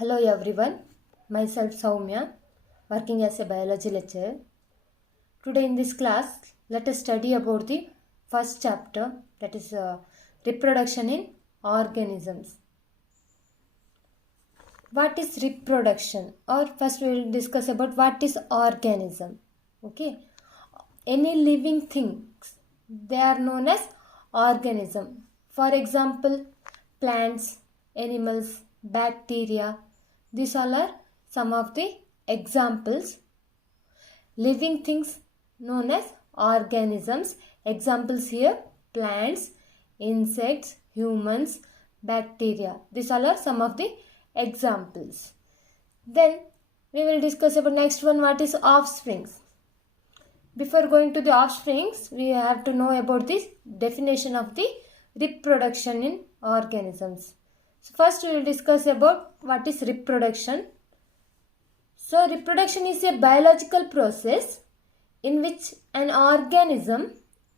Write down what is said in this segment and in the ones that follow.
Hello everyone, myself Soumya, working as a biology lecturer. Today in this class, let us study about the first chapter, that is reproduction in organisms. What is reproduction? Or first we will discuss about what is organism. Okay, any living things, they are known as organism. For example, plants, animals, bacteria, these all are some of the examples. Living things known as organisms. Examples here: plants, insects, humans, bacteria. These all are some of the examples. Then we will discuss about next one, what is offsprings. Before going to the offsprings, we have to know about this definition of the reproduction in organisms. So first we will discuss about what is reproduction. So reproduction is a biological process in which an organism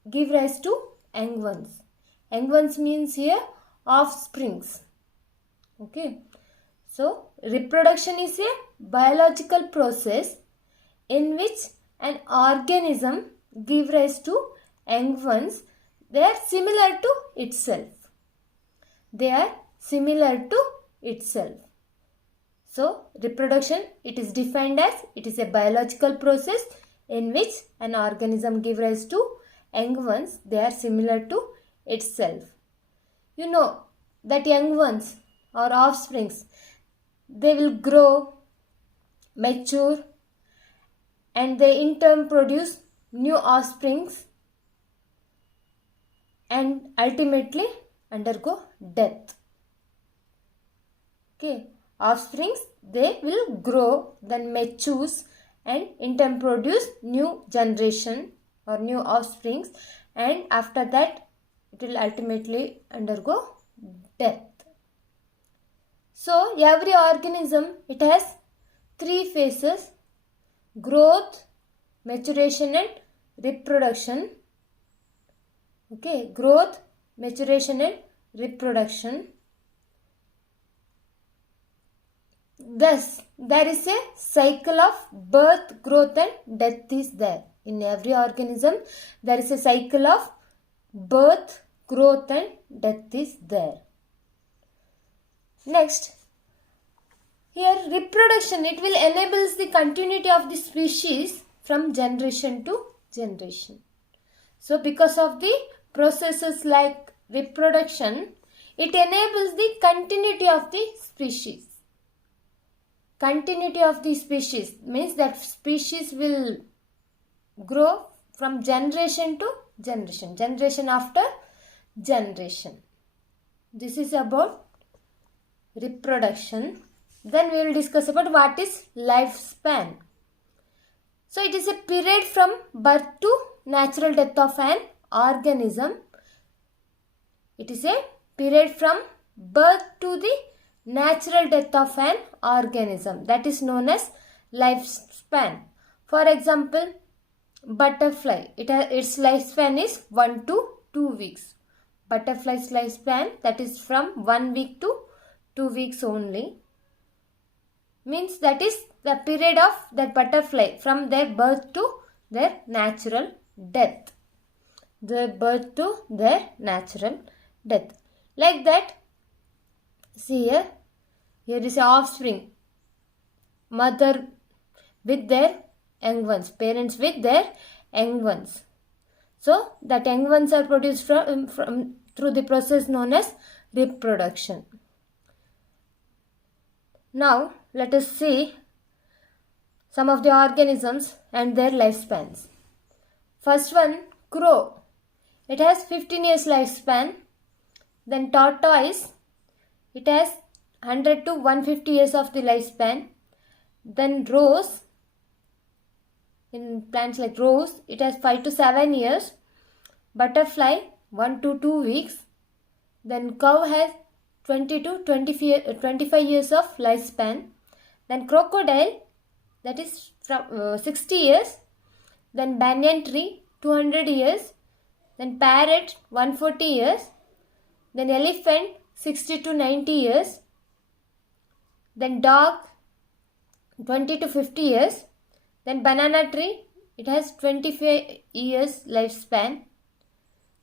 gives rise to young ones. Young ones means here offsprings. Okay. So reproduction is a biological process in which an organism gives rise to young ones. They are similar to itself. So reproduction, it is defined as it is a biological process in which an organism gives rise to young ones. They are similar to itself. You know that young ones or offsprings, they will grow, mature, and they in turn produce new offsprings and ultimately undergo death. Okay, offsprings, they will grow, then matures, and in turn produce new generation or new offsprings, and after that it will ultimately undergo death. So every organism, it has three phases: growth, maturation and reproduction. Okay, growth, maturation and reproduction. Thus, there is a cycle of birth, growth and death is there. In every organism, there is a cycle of birth, growth and death is there. Next, here reproduction, it will enables the continuity of the species from generation to generation. So because of the processes like reproduction, it enables the continuity of the species. Continuity of the species means that species will grow from generation to generation, generation after generation. This is about reproduction. Then we will discuss about what is lifespan. So it is a period from birth to natural death of an organism. It is a period from birth to the natural death of an organism. That is known as lifespan. For example, butterfly, its lifespan is 1 to 2 weeks. Butterfly's lifespan, that is from 1 week to 2 weeks only. Means that is the period of that butterfly from their birth to their natural death. Their birth to their natural death. Like that, see here is an offspring. Mother with their young ones, parents with their young ones. So that young ones are produced from through the process known as reproduction. Now let us see some of the organisms and their lifespans. First one, crow. It has 15 years lifespan. Then tortoise, it has 100 to 150 years of the lifespan. Then rose, in plants like rose, it has 5 to 7 years. Butterfly, 1 to 2 weeks. Then cow has 20 to 25 years of lifespan. Then crocodile, that is from 60 years. Then banyan tree, 200 years. Then parrot, 140 years. Then elephant, 60 to 90 years. Then dog, 20 to 50 years. Then banana tree, it has 25 years lifespan.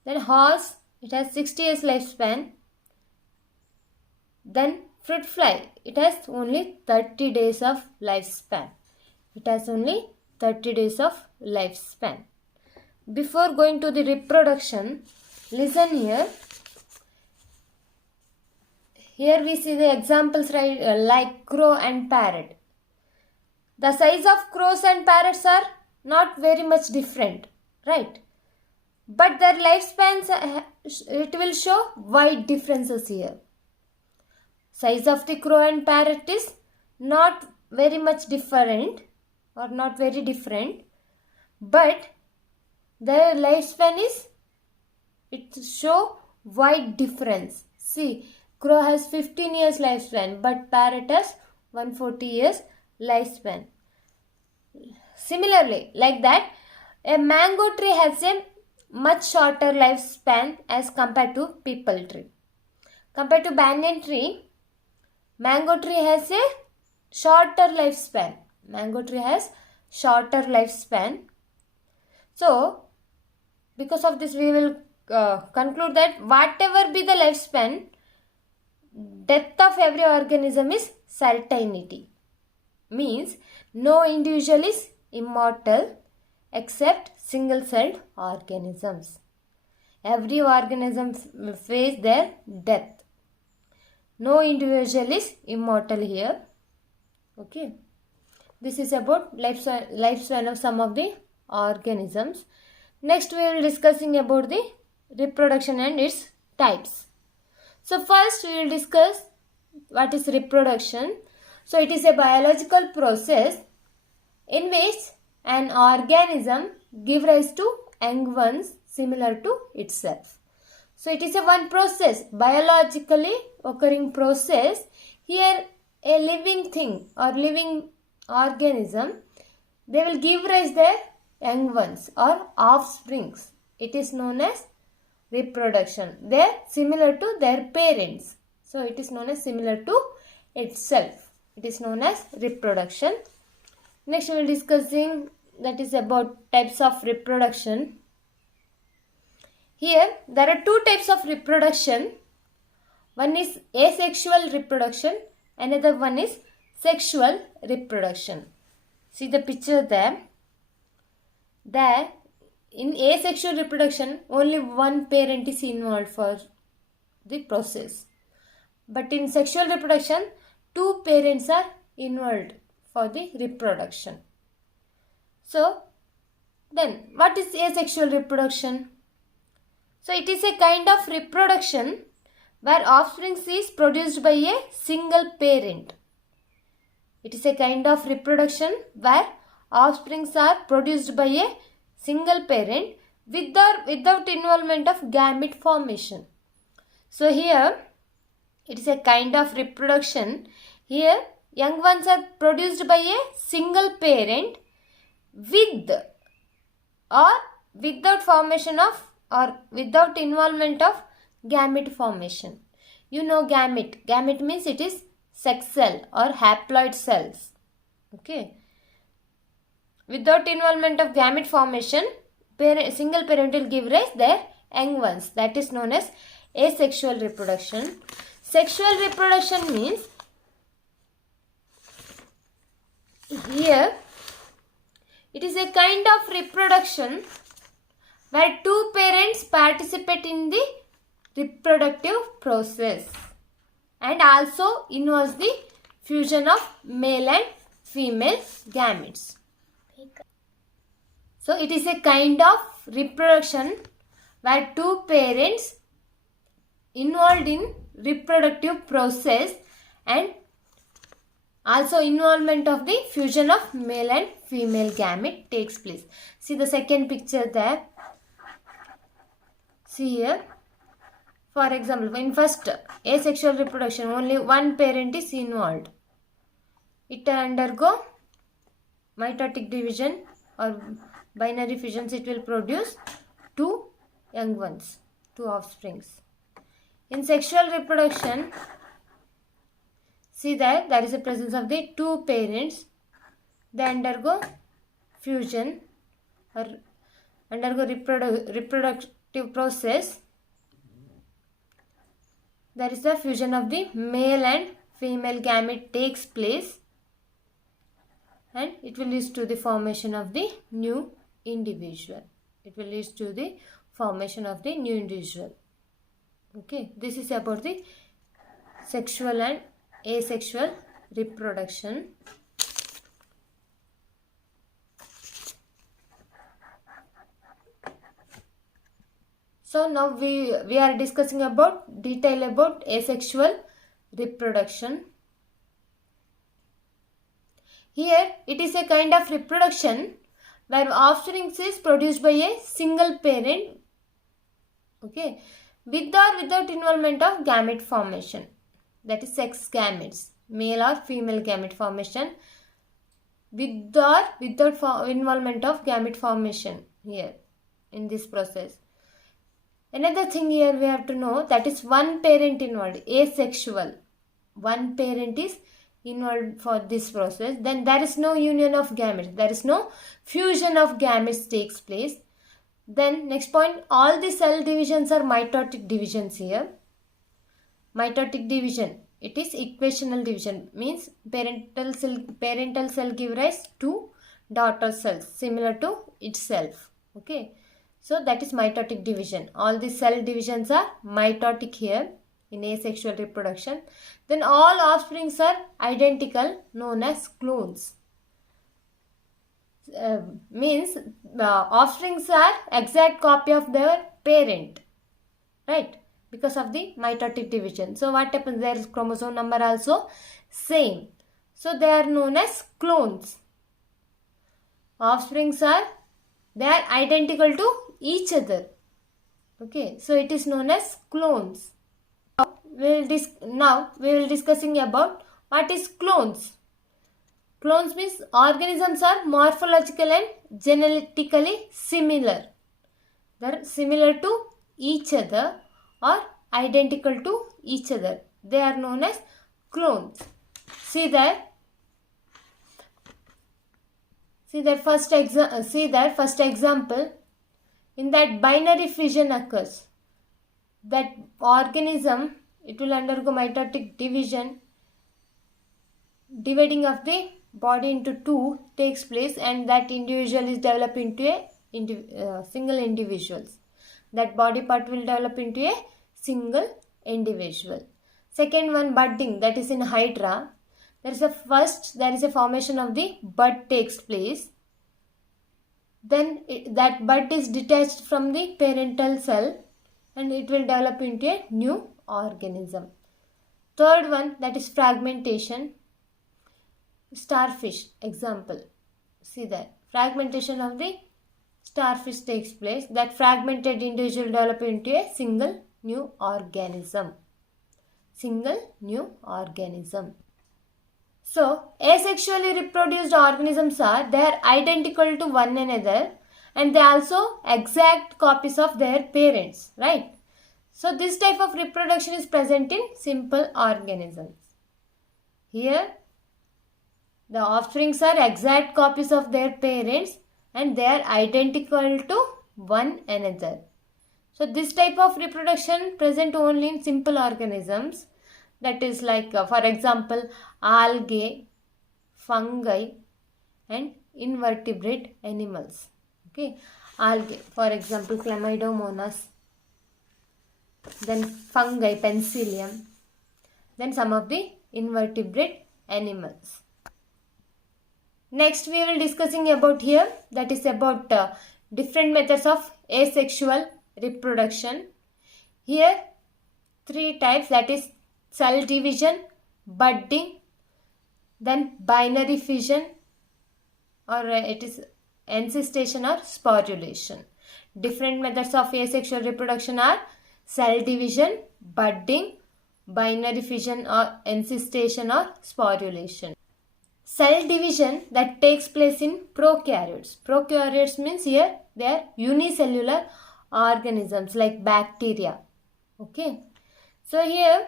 Then horse, it has 60 years lifespan. Then fruit fly, it has only 30 days of lifespan. It has only 30 days of lifespan. Before going to the reproduction, listen here. Here we see the examples, right, like crow and parrot. The size of crows and parrots are not very much different, right? But their lifespans, it will show wide differences here. Size of the crow and parrot is not very much different or not very different, but their lifespan is, it show wide difference. See, crow has 15 years lifespan, but parrot has 140 years lifespan. Similarly, like that, a mango tree has a much shorter lifespan as compared to peepal tree. Compared to banyan tree, mango tree has a shorter lifespan. Mango tree has shorter lifespan. So, because of this, we will conclude that whatever be the lifespan, death of every organism is certainty. Means no individual is immortal except single-celled organisms. Every organism will face their death. No individual is immortal here. Okay. This is about lifespan of some of the organisms. Next we will discussing about the reproduction and its types. So first we will discuss what is reproduction. So it is a biological process in which an organism gives rise to young ones similar to itself. So it is a one process, biologically occurring process. Here a living thing or living organism, they will give rise their young ones or offsprings. It is known as reproduction. They are similar to their parents. So it is known as similar to itself. It is known as reproduction. Next we will discussing that is about types of reproduction. Here there are two types of reproduction. One is asexual reproduction, another one is sexual reproduction. See the picture there. There in asexual reproduction only one parent is involved for the process. But in sexual reproduction two parents are involved for the reproduction. So then what is asexual reproduction? So it is a kind of reproduction where offspring is produced by a single parent. It is a kind of reproduction where offspring are produced by a single parent without involvement of gamete formation. So here it is a kind of reproduction. Here young ones are produced by a single parent with or without formation of or without involvement of gamete formation. You know gamete. Gamete means it is sex cell or haploid cells. Okay. Without involvement of gamete formation, single parent will give rise their young ones. That is known as asexual reproduction. Sexual reproduction means here it is a kind of reproduction where two parents participate in the reproductive process and also involves the fusion of male and female gametes. So it is a kind of reproduction where two parents involved in reproductive process and also involvement of the fusion of male and female gamete takes place. See the second picture there. See here. For example, in first asexual reproduction, only one parent is involved. It undergo mitotic division or binary fissions. It will produce two young ones, two offsprings. In sexual reproduction, See that there is a presence of the two parents. They undergo fusion or undergo reproductive process. There is the fusion of the male and female gamete takes place, and it will lead to the formation of the new individual. It will lead to the formation of the new individual. Okay, this is about the sexual and asexual reproduction. So now we are discussing about detail about asexual reproduction. Here it is a kind of reproduction where offspring is produced by a single parent, okay, with or without involvement of gamete formation, that is sex gametes, male or female gamete formation, with or without involvement of gamete formation here in this process. Another thing here we have to know, that is one parent involved, asexual. One parent is involved for this process. Then there is no union of gametes. There is no fusion of gametes takes place. Then next point, all the cell divisions are mitotic divisions here. Mitotic division, it is equational division, means parental cell give rise to daughter cells similar to itself. Okay. So that is mitotic division. All the cell divisions are mitotic here in asexual reproduction. Then all offsprings are identical, known as clones. Means offsprings are exact copy of their parent, right? Because of the mitotic division. So what happens? Their chromosome number also same. So they are known as clones. Offsprings are, they are identical to each other. Okay, so it is known as clones. Now we will discussing about what is clones. Clones means organisms are morphological and genetically similar. They are similar to each other or identical to each other. They are known as clones. See that first example. In that binary fission occurs. That organism, it will undergo mitotic division. Dividing of the body into two takes place, and that individual is developed into a single individuals. That body part will develop into a single individual. Second one, budding, that is in Hydra. There is a formation of the bud takes place. Then that bud is detached from the parental cell and it will develop into a new organism. Third one, that is fragmentation. Starfish example. See that fragmentation of the starfish takes place. That fragmented individual develop into a single new organism. So, asexually reproduced organisms they are identical to one another and they are also exact copies of their parents, right? So, this type of reproduction is present in simple organisms. Here, the offsprings are exact copies of their parents and they are identical to one another. So, this type of reproduction present only in simple organisms. That is like, for example, algae, fungi and invertebrate animals. Okay, algae, for example, Chlamydomonas, then fungi, Penicillium, then some of the invertebrate animals. Next, we will discussing about here, that is about different methods of asexual reproduction. Here, three types, that is cell division, budding, then binary fission, or it is encystation or sporulation. Different methods of asexual reproduction are cell division, budding, binary fission or encystation or sporulation. Cell division that takes place in prokaryotes. Prokaryotes means here they are unicellular organisms like bacteria. Okay. So here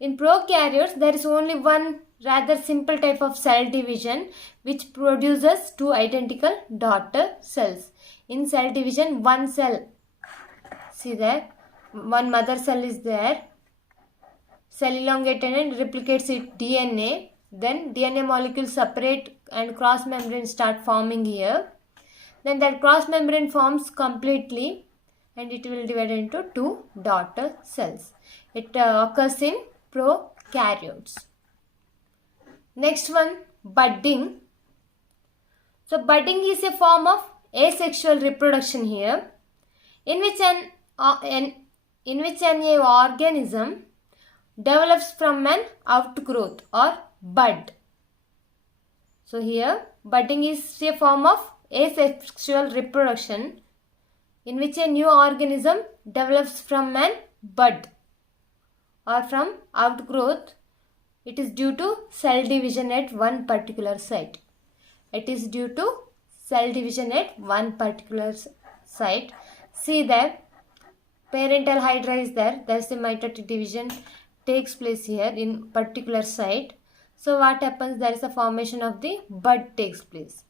In prokaryotes, there is only one rather simple type of cell division which produces two identical daughter cells. In cell division, one cell, see there, one mother cell is there, cell elongated and replicates its DNA. Then DNA molecules separate and cross membrane start forming here. Then that cross membrane forms completely and it will divide into two daughter cells. It occurs in prokaryotes. Next one, budding. So budding is a form of asexual reproduction here, in which an organism develops from an outgrowth or bud. So here budding is a form of asexual reproduction in which a new organism develops from an bud or from outgrowth. It is due to cell division at one particular site. It is due to cell division at one particular site. See there, parental hydra is there. There is a mitotic division takes place here in particular site. So what happens? There is a formation of the bud takes place.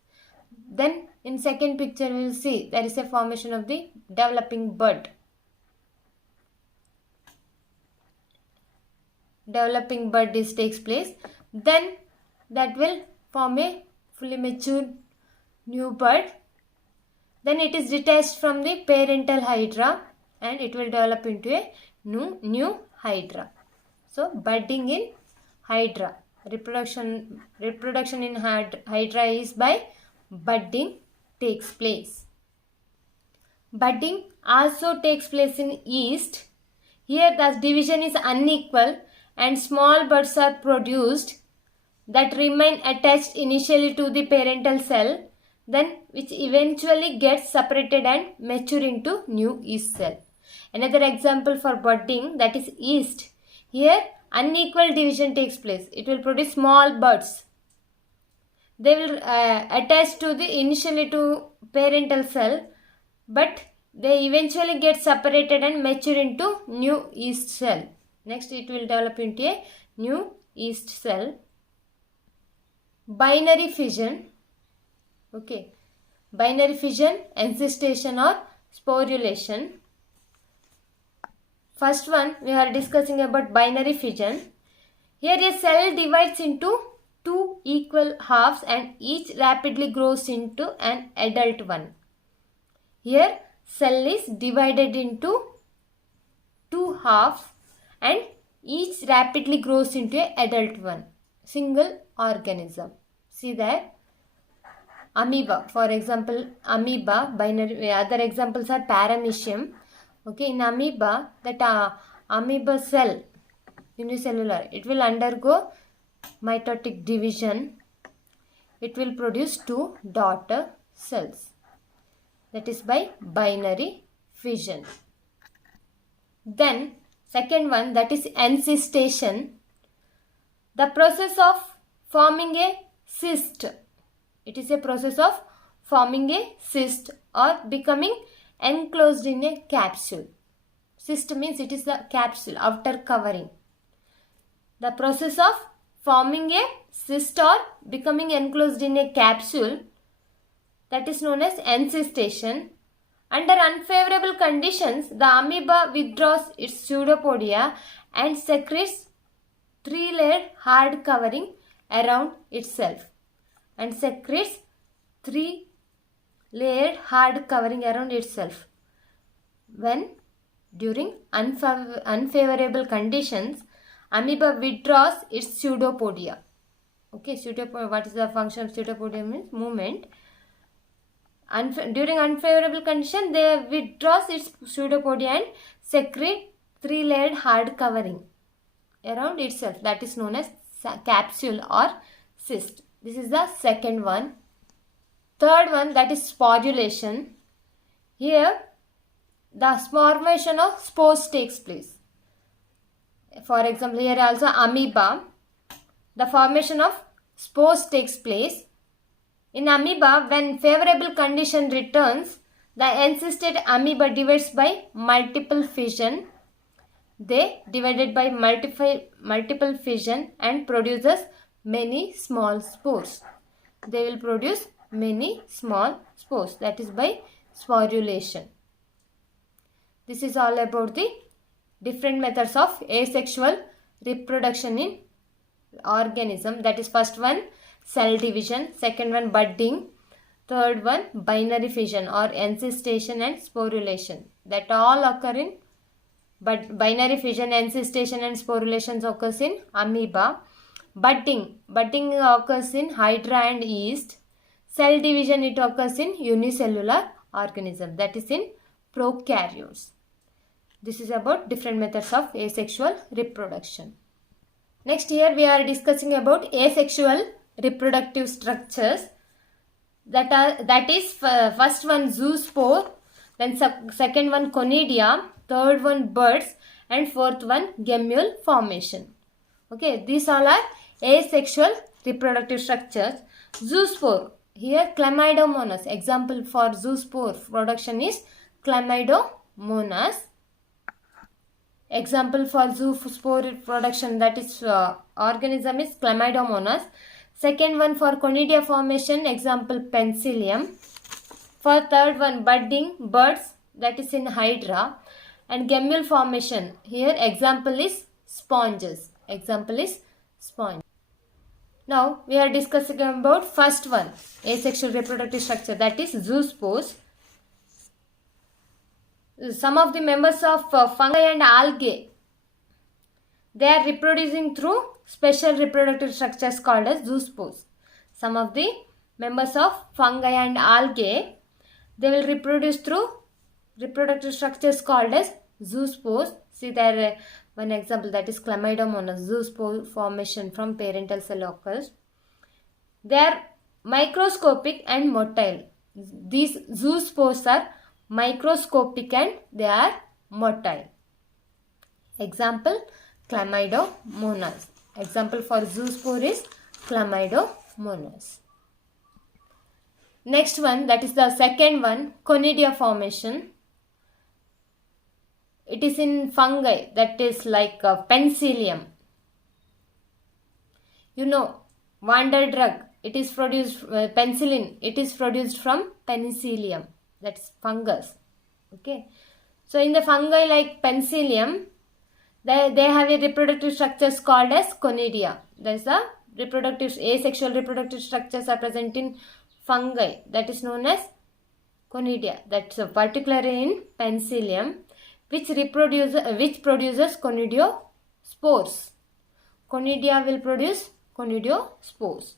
Then in second picture we will see there is a formation of the developing bud. Developing bud takes place. Then that will form a fully mature new bud. Then it is detached from the parental hydra and it will develop into a new hydra. So budding in hydra. Reproduction in hydra is by budding takes place. Budding also takes place in yeast. Here the division is unequal and small buds are produced that remain attached initially to the parental cell, then which eventually gets separated and mature into new yeast cell. Another example for budding, that is yeast. Here unequal division takes place. It will produce small buds. They will attach to the initially to parental cell, but they eventually get separated and mature into new yeast cell. Next it will develop into a new yeast cell. Binary fission. Okay. Binary fission, ancestation or sporulation. First one we are discussing about binary fission. Here a cell divides into two equal halves and each rapidly grows into an adult one. Here cell is divided into two halves and each rapidly grows into an adult one. Single organism. See there. Amoeba, for example, amoeba, binary, other examples are paramecium. Okay, in amoeba, that amoeba cell, unicellular, it will undergo mitotic division. It will produce two daughter cells. That is by binary fission. Then, second one, that is encystation. The process of forming a cyst. It is a process of forming a cyst or becoming enclosed in a capsule. Cyst means it is the capsule, outer covering. The process of forming a cyst or becoming enclosed in a capsule, that is known as encystation. Under unfavorable conditions, the amoeba withdraws its pseudopodia and secretes three-layered hard covering around itself. And secretes three-layered hard covering around itself. When during unfavorable conditions, amoeba withdraws its pseudopodia. Okay, pseudopodia. What is the function of pseudopodia? Means movement. During unfavorable condition, they withdraws its pseudopodia and secrete three-layered hard covering around itself. That is known as capsule or cyst. This is the second one. Third one, that is sporulation. Here, the formation of spores takes place. For example, here also amoeba, the formation of spores takes place. In amoeba, when favorable condition returns, the encysted amoeba divides by multiple fission. they divided by multiple fission and produces many small spores. They will produce many small spores, that is by sporulation. This is all about the different methods of asexual reproduction in organism. That is, first one cell division, second one budding, third one binary fission or encystation and sporulation. That all occur in, but binary fission, encystation and sporulation occurs in amoeba. Budding occurs in hydra and yeast. Cell division, it occurs in unicellular organism, that is in prokaryotes. This is about different methods of asexual reproduction. Next, here we are discussing about asexual reproductive structures. That is first one zoospore, then second one conidia, third one buds, and fourth one gemmule formation. Okay, these all are asexual reproductive structures. Zoospore, here Chlamydomonas. Example for zoospore production is Chlamydomonas. Example for zoospore production, that is organism is Chlamydomonas. Second one for conidia formation, example Penicillium. For third one budding, buds, that is in hydra. And gemmule formation, here example is sponges. Example is sponge. Now we are discussing about first one, asexual reproductive structure, that is zoospores. Some of the members of fungi and algae, they are reproducing through special reproductive structures called as zoospores. Some of the members of fungi and algae, they will reproduce through reproductive structures called as zoospores. See there one example, that is Chlamydomonas. Zoospore formation from parental cell occurs. They are microscopic and motile. These zoospores are microscopic and they are motile. Example Chlamydomonas. Example for zoospore is Chlamydomonas. Next one, that is the second one, conidia formation. It is in fungi, that is like Penicillium. You know, wonder drug, it is produced, penicillin, it is produced from Penicillium, that's fungus. Okay, so in the fungi like Penicillium, they have a reproductive structures called as conidia. That is the asexual reproductive structures are present in fungi, that is known as conidia. That's particularly in Penicillium, which produces conidiospores. Conidia will produce conidiospores.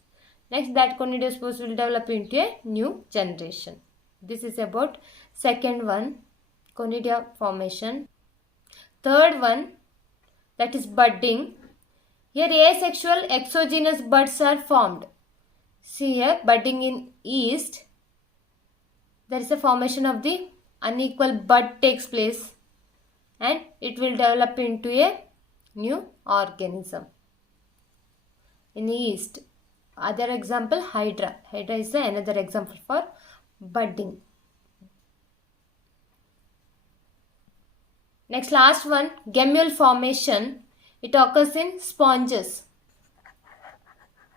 Next, that conidiospores will develop into a new generation. This is about second one, conidia formation. Third one, that is budding. Here asexual exogenous buds are formed. See here, budding in yeast, there is a formation of the unequal bud takes place and it will develop into a new organism. In yeast, other example hydra. Hydra is another example for budding. Next, last one, gemmule formation. It occurs in sponges.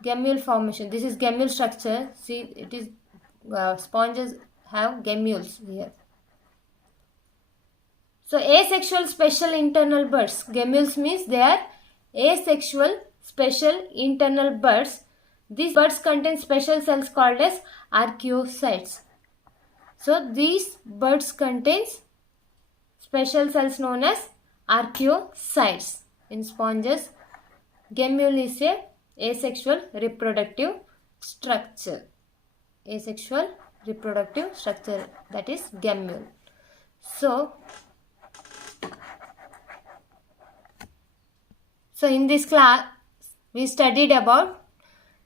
Gemmule formation. This is gemmule structure. See, it is sponges have gemmules here. So, asexual special internal buds. Gemmules means they are asexual special internal buds. These buds contain special cells called as archaeocytes. So, these buds contains special cells known as archaeocytes. In sponges, gemmule is a asexual reproductive structure. Asexual reproductive structure, that is gemmule. So in this class we studied about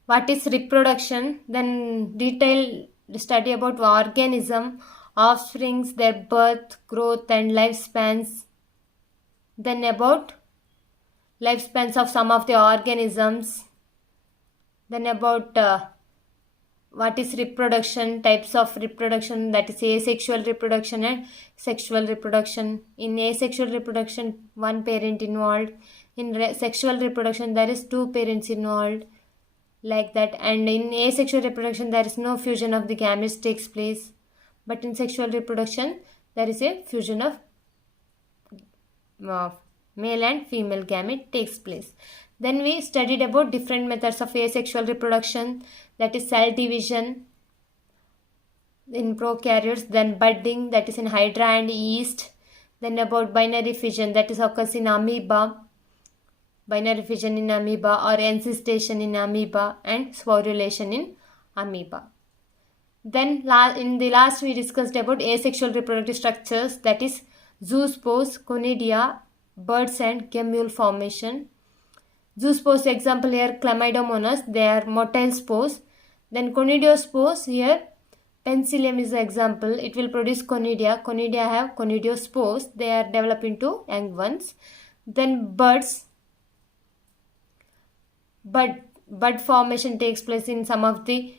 what is reproduction, then detailed study about organism, offsprings, their birth, growth and lifespans, then about lifespans of some of the organisms, then about what is reproduction, types of reproduction, that is asexual reproduction and sexual reproduction. In asexual reproduction, one parent involved. In sexual reproduction, there is two parents involved, like that. And in asexual reproduction, there is no fusion of the gametes takes place, but in sexual reproduction, there is a fusion of male and female gamete takes place. Then we studied about different methods of asexual reproduction, that is cell division in prokaryotes, then budding, that is in hydra and yeast, then about binary fission, that is occurs in amoeba, binary fission in amoeba, or encystation in amoeba, and sporulation in amoeba. Then in the last we discussed about asexual reproductive structures, that is zoospores, conidia, buds and gemmule formation. Zoospores example here Chlamydomonas, they are motile spores. Then conidiospores, here Penicillium is the example, it will produce conidia. Conidia have conidiospores, they are developed into young ones. Then buds, bud formation takes place in some of the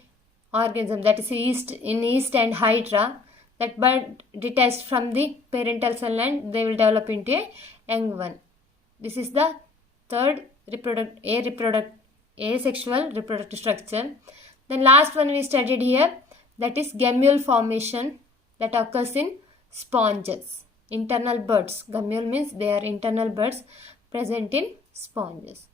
organisms, that is yeast, in yeast and hydra. That bud detached from the parental cell and they will develop into a young one. This is the third asexual reproductive structure. Then last one we studied here, that is gemmule formation, that occurs in sponges, internal buds. Gemmule means they are internal buds present in sponges.